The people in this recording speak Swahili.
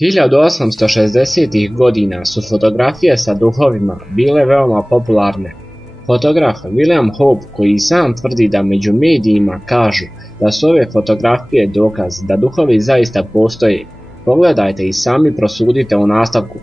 1860. godina su fotografije sa duhovima bile veoma popularne. Fotograf William Hope, koji sam tvrdi da među medijima kažu da su ove fotografije dokaz da duhovi zaista postoje, pogledajte i sami prosudite u nastavku.